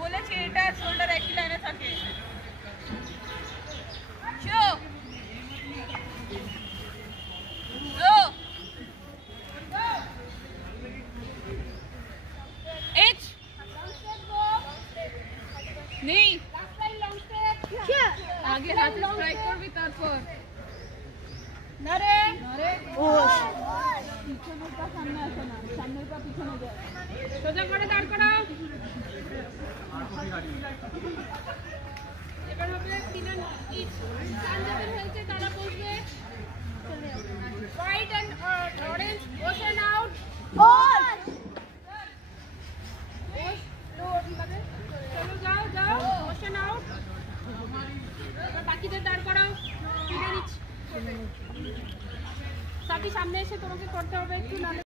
বলেছি এটা শোল্ডার একই লাইনে থাকে। নেই আগে হাতে স্ট্রাইক করবি তারপর নরে ওশ পিছনের পা সামনে আসে না, সামনের পা পিছনে যায়। সোজা করে দাঁড় করাও। এবার হবে তিনজন ইচ সানজাবের হয়েছে তারা বসবে। White and orange ocean out ওশ ওশ তো দিবাবে। চলো যাও যাও ওশন আউট। এবার বাকিদের দাঁড় করাও। তিনজন ইচ সাথী সামনে এসে তোমাকে করতে হবে একটু, নালে